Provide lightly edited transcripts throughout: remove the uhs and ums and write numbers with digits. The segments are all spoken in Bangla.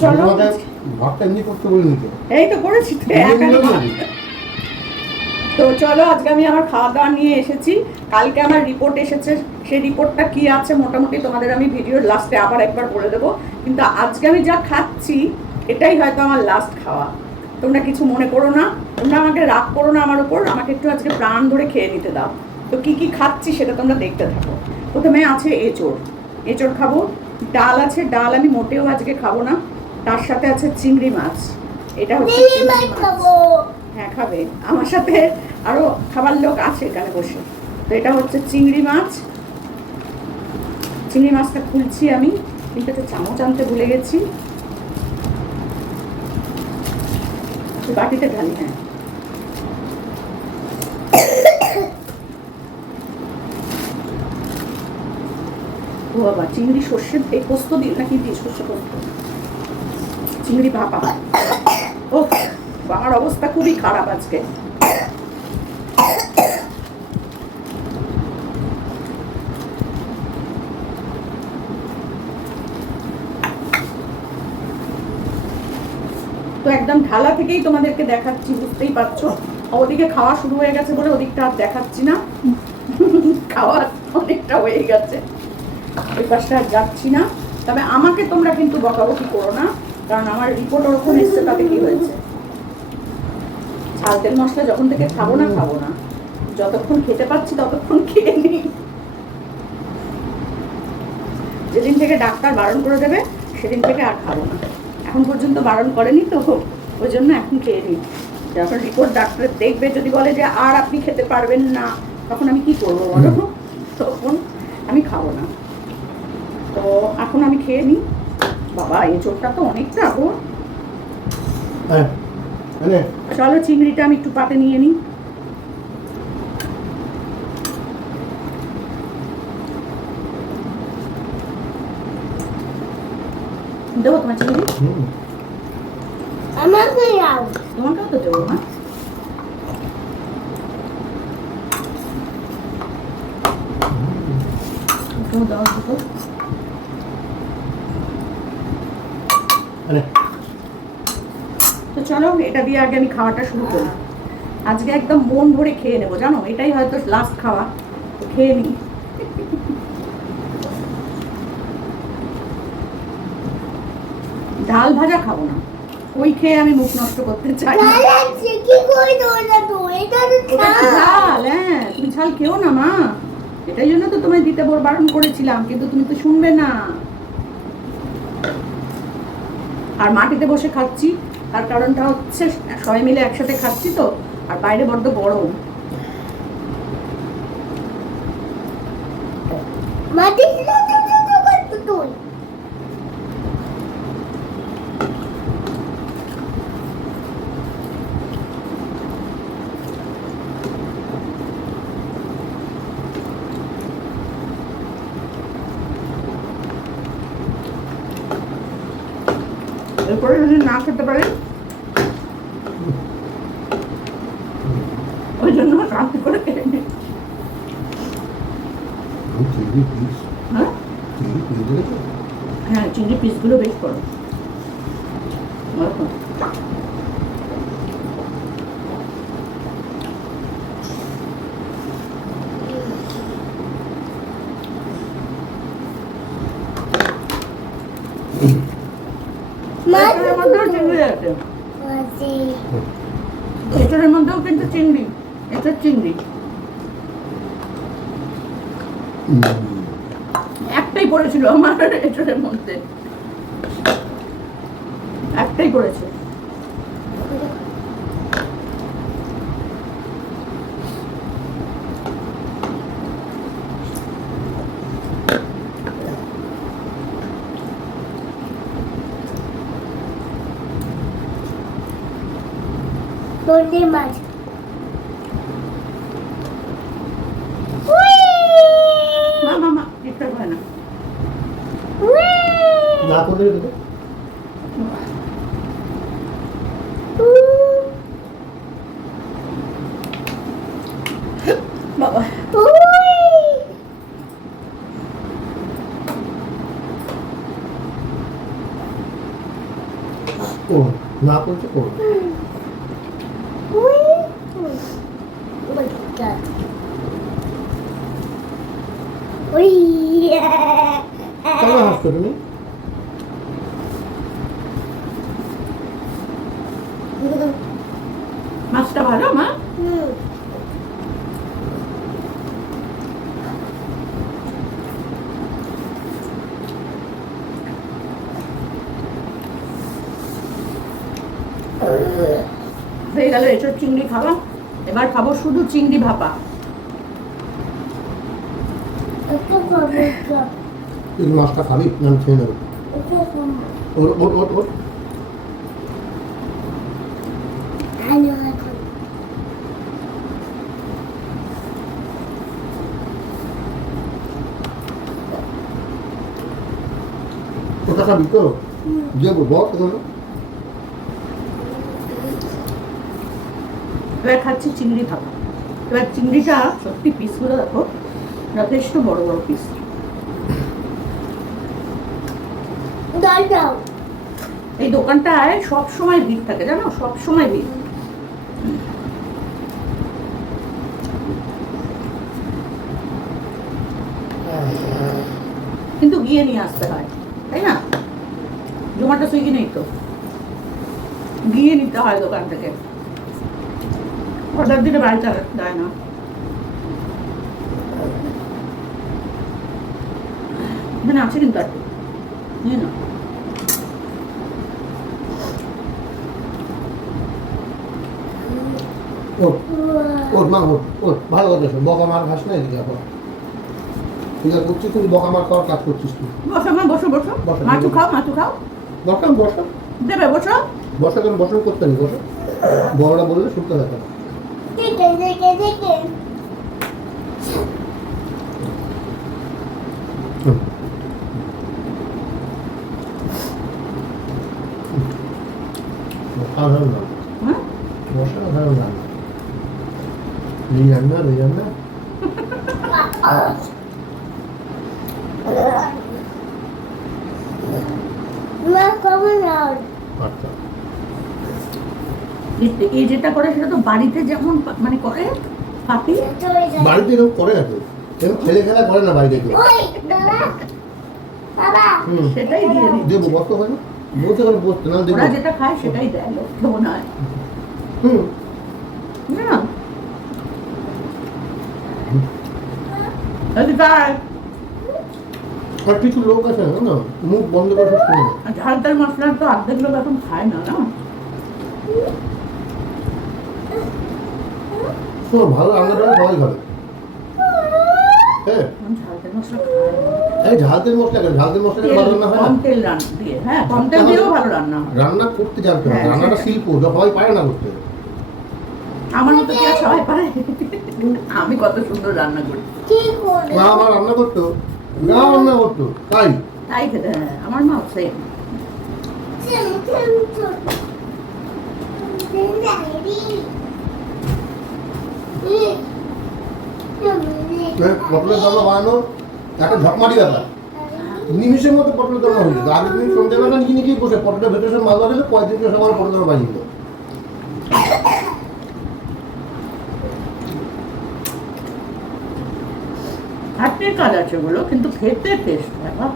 চলো ভাতটা এমনি করতে বলিনি তো। এই তো করেছি তো তো চলো আজকে আমি আমার খাওয়া দাওয়া নিয়ে এসেছি। কালকে আমার রিপোর্ট এসেছে, সেই রিপোর্টটা কি আছে মোটামুটি তোমাদের আমি ভিডিওর লাস্টে আবার একবার বলে দেবো। কিন্তু আজকে আমি যা খাচ্ছি এটাই হয়তো আমার লাস্ট খাওয়া। তোমরা কিছু মনে করো না, তোমরা আমাকে রাগ করো না আমার উপর, আমাকে একটু আজকে প্রাণ ধরে খেয়ে নিতে দাও। তো কি কি খাচ্ছি সেটা তোমরা দেখতে থাকো। প্রথমে আছে এঁচড়, এঁচড় খাবো। ডাল আছে, ডাল আমি মোটেও আজকে খাবো না। তার সাথে আছে চিংড়ি মাছ, এটা হচ্ছে চিংড়ি মাছ। হ্যাঁ খাবে, আমার সাথে আরো খাবার লোক আছে এখানে বসে। তো এটা হচ্ছে চিংড়ি মাছ। চিংড়ি মাছটা খুলছি আমি, কিন্তু একটা চামচ আনতে ভুলে গেছি, বাটিতে ঢালি। হ্যাঁ ও বাবা, চিংড়ি সর্ষের পোস্ত দিই নাকি দিই? সর্ষে পোস্ত, চিংড়ি ভাপা। ও আমার অবস্থা খুবই খারাপ আজকে। তো একদম ঢালা থেকেই তোমাদেরকে দেখাচ্ছি, বুঝতেই পারছো। ওদিকে খাওয়া শুরু হয়ে গেছে বলে ওদিকটা আর দেখাচ্ছি না, খাওয়া অনেকটা হয়ে গেছে, ওই পাশটা আর যাচ্ছি না। তবে আমাকে তোমরা কিন্তু বকাবকি করো না, কারণ আমার রিপোর্ট ওরকম এসছে, তাতে কি হয়েছে? ঝাল তেল মশলা যখন থেকে খাবো না, যতক্ষণ খেতে পাচ্ছি ততক্ষণ খেয়ে নিই। যেদিন থেকে ডাক্তার বারণ করে দেবে সেদিন থেকে আর খাবো না। এখন পর্যন্ত বারণ করেনি তো, ওই জন্য এখন খেয়ে নিই। যখন রিপোর্ট ডাক্তার দেখবে, যদি বলে যে আর আপনি খেতে পারবেন না, তখন আমি কি করবো বলো? তখন আমি খাবো না। তো এখন আমি খেয়ে নিই। বাবা এই চোখটা তো অনেকটা গো। চলো চিংড়িটা আমি একটু পাতে নিয়ে নিই। দেবো তোমার চিংড়ি? তোমাকেও তো দেবো। হ্যাঁ দাও দুটো। তো চলো এটা দিয়ে আগে আমি খাওয়াটা শুরু করি। আজকে একদম মন ভরে খেয়ে নেবো, জানো, এটাই হয়তো লাস্ট খাওয়া। খেয়ে নিই। ডাল ভাজা খাবো না, ওই খেয়ে আমি মুখ নষ্ট করতে চাই। ঝাল, হ্যাঁ তুমি ঝাল খেও না মা, এটাই জন্য তো তোমায় দিতে বারণ করেছিলাম, কিন্তু তুমি তো শুনবে না। আর মাটিতে বসে খাচ্ছি, তার কারণটা হচ্ছে সবাই মিলে একসাথে খাচ্ছি তো, আর বাইরে বড্ড গরম। এরপরে যদি না খেতে পারে, ওই জন্য শান্তি করে খেয়ে নি। হ্যাঁ চিংড়ি পিসগুলো বেশ করো। এটার মধ্যেও কিন্তু চিংড়ি, এটা চিংড়ি একটাই পড়েছিল আমার এটার মধ্যে, একটাই পড়েছে। মাছ মা এটা হয় না, না করে দেবে। বাবা করুন না করছে করুন। কেন হাসছো তুমি? মাছটা ভালো মা? হয়ে গেল এঁচোড় চিংড়ি খাওয়া। এবার খাবো শুধু চিংড়ি ভাপা। তুই মাছটা খাবি না আমি খেয়ে নেবো। ওর ওর ওর ওর ওটা খাবি তো? দেবো বল কেন? এবার খাচ্ছি চিংড়ি ভাপা। এবার চিংড়িটা সত্যি পিসগুলো দেখো, যথেষ্ট বড় বড় পিস। এই দোকানটায় সব সময় ভিড় থাকে জানো, সব সময় ভিড়। কিন্তু গিয়ে নিয়ে আসতে হয়, তাই না? জোম্যাটো সুইগি নেই তো, গিয়ে নিতে হয় দোকান থেকে। অর্ডার দিলে বাড়িতে দেয় না। এখানে আছে কিন্তু আর নিয়ে না। ওর ওর মা ওর ওর ভালো কথা শোন, বকা মার খাস না এদিকে এখন। ঠিক আছে করছিস তুই, বকা মার খাওয়ার কাজ করছিস তুই। বসো মা, বসো বসো। বসো, মাছু বসো। খাও, মাছু খাও। দরকার বসো দেবে, বসো। বসো কেন? বসন করতে নেই, বসো। বড়রা বললে শুনতে হয় কেন? হুম। অসাধারণ রান্না, হ্যাঁ, অসাধারণ রান্না। এই রান্না এই রান্না আচ্ছা। এই যেটা করে সেটা তো বাড়িতে যেমন মানে করে পাপি, বাড়িতে এরকম করে না কেউ, এরকম ছেলে খেলা করে না বাড়িতে কেউ। হুম সেটাই দিয়ে দিই। দেবো বসতে হয় না, বসে করে বসতে না দেবো। ওরা যেটা খায় সেটাই দেয়, লক্ষ্য মনে হয় হুম না? এদিকে আয়। আর কিছু লোক আছে না মুখ বন্ধ করে সব শুনে না। আর ঝাল তেল মশলার তো অর্ধেক লোক এখন খায় না, না? শোনো ভালো রান্না করে সবাই খাবে। হ্যাঁ এখন ঝাল তেল মশলা খায় না। এই ঝাল তেল মশলা কেন? ঝাল তেল মশলা দিয়ে ভালো রান্না হয় না? কম তেল রান্না দিয়ে, হ্যাঁ কম তেল দিয়েও ভালো রান্না হয়। রান্না করতে জানতে হবে, হ্যাঁ, রান্নাটা সেটাই। শিল্প, যা সবাই পারে না করতে। আমার মতো কি আর সবাই পারে? আমি কত সুন্দর রান্না করি, মা আমার রান্না করতো, যা রান্না করতো তাই। তাই খেতে। হ্যাঁ, আমার মা সেম। পটলের দরমা বানানো একটা ঝকমারি ব্যাপার, নিমিষের মধ্যে পটলের দরমা হয়ে যেত। আগের দিন সন্ধ্যেবেলা নিজে নিজেই বসে পটলের ভেতরে সব মাছ ধরে 35 সকালে পটলের দরমা বানিয়ে দিত। হাতের কাজ আছে ওগুলো, কিন্তু খেতে টেস্ট বাবা।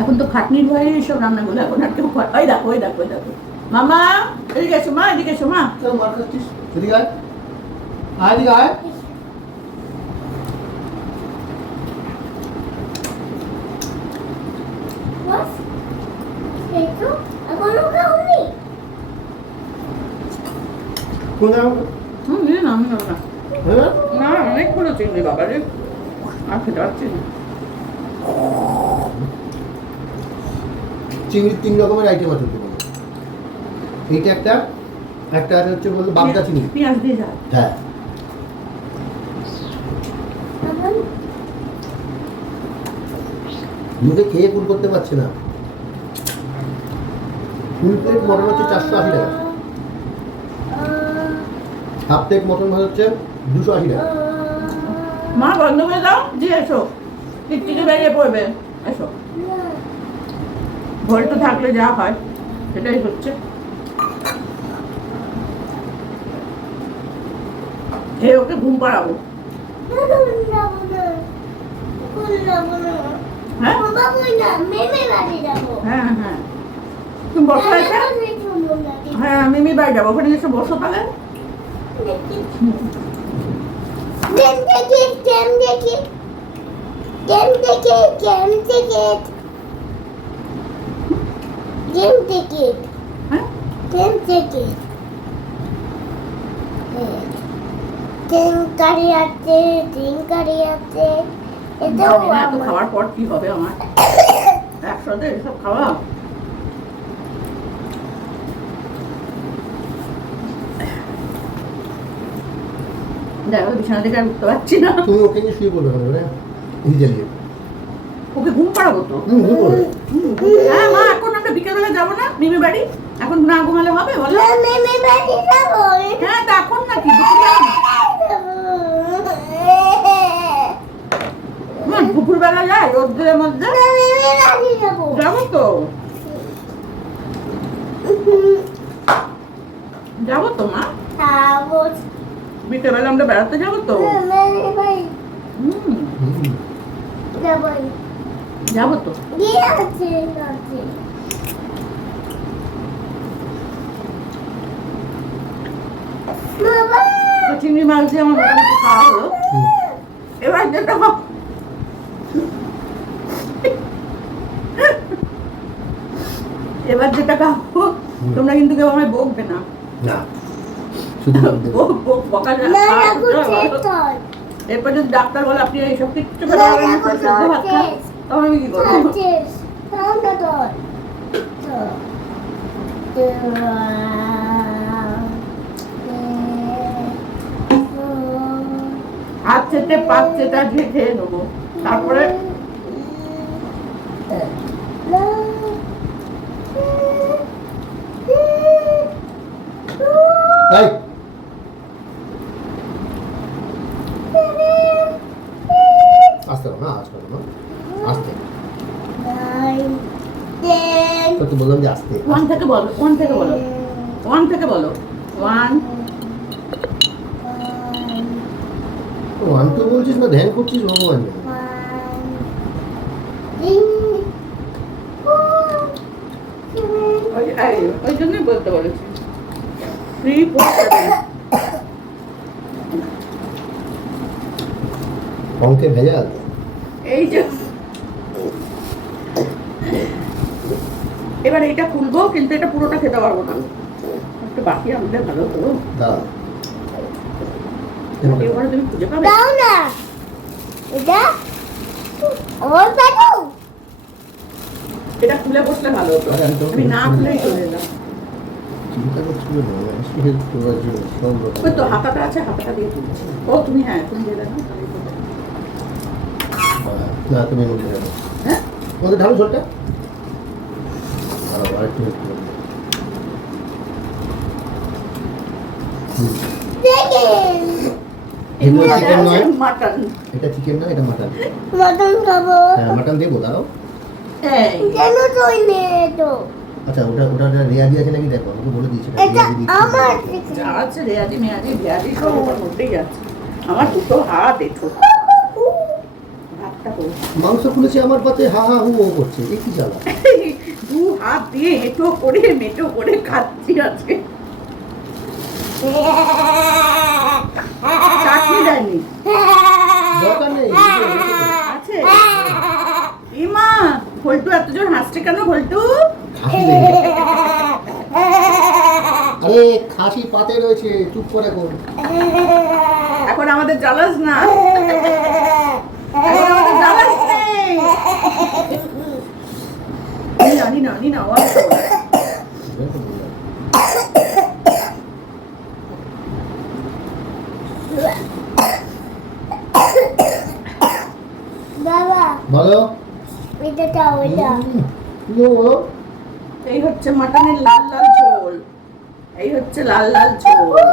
এখন তো খাটনির ভয়ে এইসব রান্নাগুলো এখন আর কেউ করে। ওই দেখো, ওই দেখো, ওই দেখো। মামা এদিকে এসো মা, এদিকে এসো মা। কেন মার খাচ্ছিস? এদিকে আয়, আয় এদিকে আয়। কোন জায়গা? নিয়ে না, আমি নেবো না। হ্যাঁ না, অনেকগুলো চিংড়ি বাবা রে, আর খেতে পারছি না। চিংড়ির 3 রকমের আইটেম আছে ওর দোকানে। এইটা একটা, একটা আছে হচ্ছে বলতে বাগদা চিংড়ি। পেঁয়াজ দিয়ে যা। হ্যাঁ মুখে খেয়ে কুল করতে পারছে না। ফুল প্লেট মটন হচ্ছে 480 টাকা, হাফ প্লেট মটন ভাত হচ্ছে 280 টাকা। মা বন্ধ করে দাও, দিয়ে এসো, টিকটিকি বেরিয়ে পড়বে। এসো। ভল্টু থাকলে যা হয় সেটাই হচ্ছে। ওকে ঘুম পাড়াবো। হ্যাঁ হ্যাঁ হ্যাঁ, তুমি বসো এসে। হ্যাঁ মিমি বাড়ি যাবো, ওখানে এসে বসো তাহলে। জানি না এত খাওয়ার পর কি হবে আমার, একসাথে এসব খাওয়া। দেখো বিছানা থেকে আর উঠতে পারছি না। তুমি ওকে নিয়ে শুয়ে পড়বে কেন রে? জ্বালিয়ে ওকে ঘুম পাড়াবো তো। ঘুম পড়বে। হ্যাঁ মা, এখন আমরা বিকেলবেলা যাবো না মিমি বাড়ি? এখন না ঘুমালে হবে বলো? হ্যাঁ তা এখন নাকি দুপুরবেলা যায় রোদ্রের মধ্যে? যাবো তো, যাবো তো মা, বিকেলবেলা আমরা বেড়াতে যাবো তো। যাবো তো। চিংড়ি মাছ দিয়ে আমার মোটামুটি খাওয়া হলো। এবার যেটা খাবো, তোমরা কিন্তু কেউ আমায় বকবে না। না শুধু বকা যায়। এরপর যদি ডাক্তার বলে আপনি এইসব কিচ্ছু করে তখন আমি কি করবো? হাত চেটে পাত চেটা দিয়ে খেয়ে নেবো, তারপরে তাই আসতে না, আসতে না, আসতে তো বললাম যে আসতে। 1 থেকে বলো, 1 থেকে বলো, 1 থেকে বলো। 1 ওয়ান তো বলছিস না, ধ্যান করছিস ভগবান। ওই জন্যই বলতে বলেছি 3 4 7। অঙ্কে ভেজাল। এই যে এবার এটা খুলবো, কিন্তু এটা পুরোটা খেতে পারবো না, একটু বাকি আনলে ভালো তো। দাও এবারে তুমি খুঁজে পাবে এটা খুলে বসলে ভালো হতো, আমি না খুলেই চলে এলাম। চিন্তা করছিল না, ওই তো হাতাটা আছে, হাতাটা দিয়ে তুলছি। ও তুমি, হ্যাঁ তুমি দিয়ে দাও না, তুমি মধ্যে ঢালো। হ্যাঁ মধ্যে ঢালো ঝোলটা। আরেকটু একটু মাটন, এটা চিকেন না, এটা মাটন। মটন খাবো। হ্যাঁ মাটন দেবো, দাঁড়াও। কেন তুই নে তো? আচ্ছা ওটা রেয়াজি আছে নাকি দেখো, আমাকে বলে দিয়েছে। এটা আমার যা আছে রেয়াজি মেয়াজি বিয়াজি সব ওর মধ্যেই আছে। আমার দুটো হাত এঠো, হাতটা করো। মাংস খুলেছে আমার পাতে, হা হা হু হু করছে, এ কি জ্বালা। 2 হাত দিয়ে এঁটো করে মেটো করে খাচ্ছি আজকে। চাটনি দেয়নি, দরকার নেই। আছে। ইমা ভল্টু এত জোর হাসছে কেন ভল্টু? খাসি লেগে গেছে। আরে খাসি পাতে রয়েছে, চুপ করে এখন। এখন আমাদের জ্বালাস না, এখন আমাদের জ্বালাস নেই। নি না বাবা বলো। এটা দাও, এটা বলো। এই হচ্ছে মাটনের লাল লাল ঝোল, এই হচ্ছে লাল লাল ঝোল,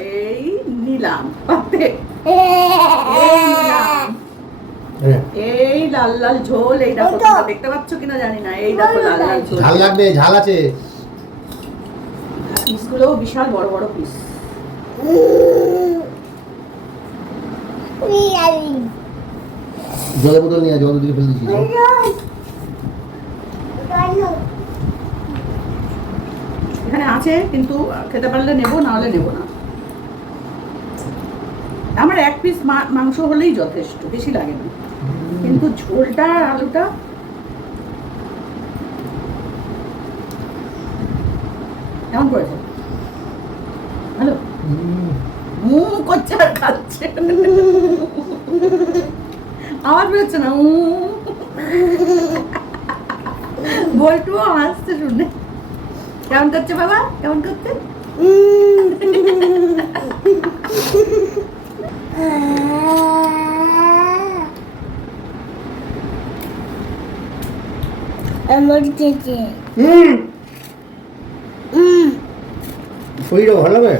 এই নিলাম পাতে, এই নিলাম। হ্যাঁ। এই লাল লাল ঝোল, এই দেখো, এই তো। তোমরা দেখতে পাচ্ছ কিনা জানি না, এই দেখো লাল লাল ঝোল। ঝাল লাগবে, ঝাল আছে। পিসগুলোও বিশাল বড় বড় পিস। জলের বোতল নিয়ে জল দিয়ে ফেলে দিচ্ছি। এখানে আছে, কিন্তু খেতে পারলে নেবো, না হলে নেবো না। আমার এক পিস মাংস হলেই যথেষ্ট, বেশি লাগে না। কিন্তু ঝোলটা আর আলুটা কেমন করেছে? ভালো? করছে আর খাচ্ছে। আওয়াজ বেরোচ্ছে না। বলটুও হাসছে শুনে। কেমন করছে বাবা, কেমন করছে? আমার চেচে শরীরটা ভালো লাগে।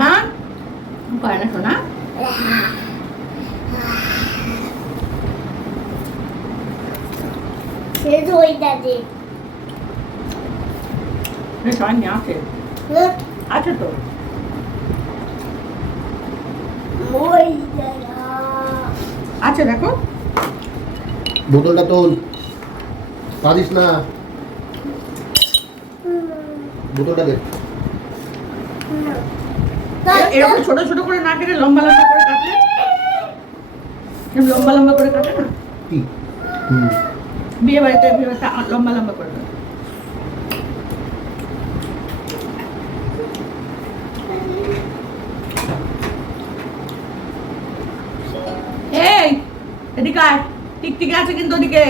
মা করে না শোনা। শেষ ওইটা দে সবাই নিয়ে আসে, আছে তো। আছে দেখো, বোতলটা তো পারিস না, বোতলটা দে। এরকম ছোট ছোট করে না কেটে লম্বা লম্বা করে কাটলে, লম্বা লম্বা করে কাটে না কি? বিয়ে বাড়িতে লম্বা লম্বা করে কাটে। এই এদিকে আয়, টিকটিকি আছে কিন্তু ওদিকে।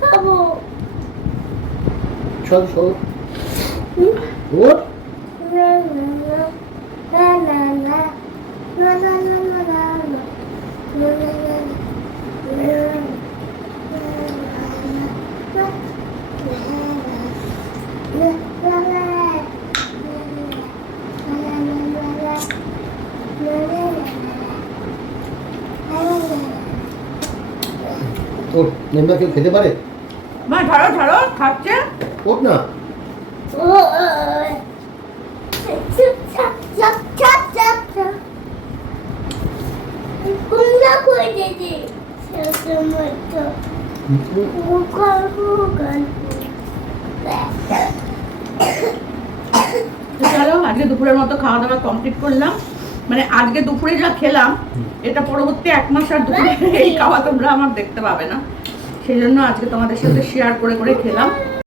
খাবো চল চল ওর ওর নেমা কেউ খেতে পারে? মা ধরো ধরো, খাচ্ছে। ওর না কুমড়া করে দিদি মতো তো চলো, আজকে দুপুরের মতো খাওয়া দাওয়া কমপ্লিট করলাম। মানে আজকে দুপুরে যা খেলাম, এটা পরবর্তী 1 মাস আর দুপুরে এই খাওয়া তোমরা আমার দেখতে পাবে না। সেই জন্য আজকে তোমাদের সাথে শেয়ার করে করে খেলাম।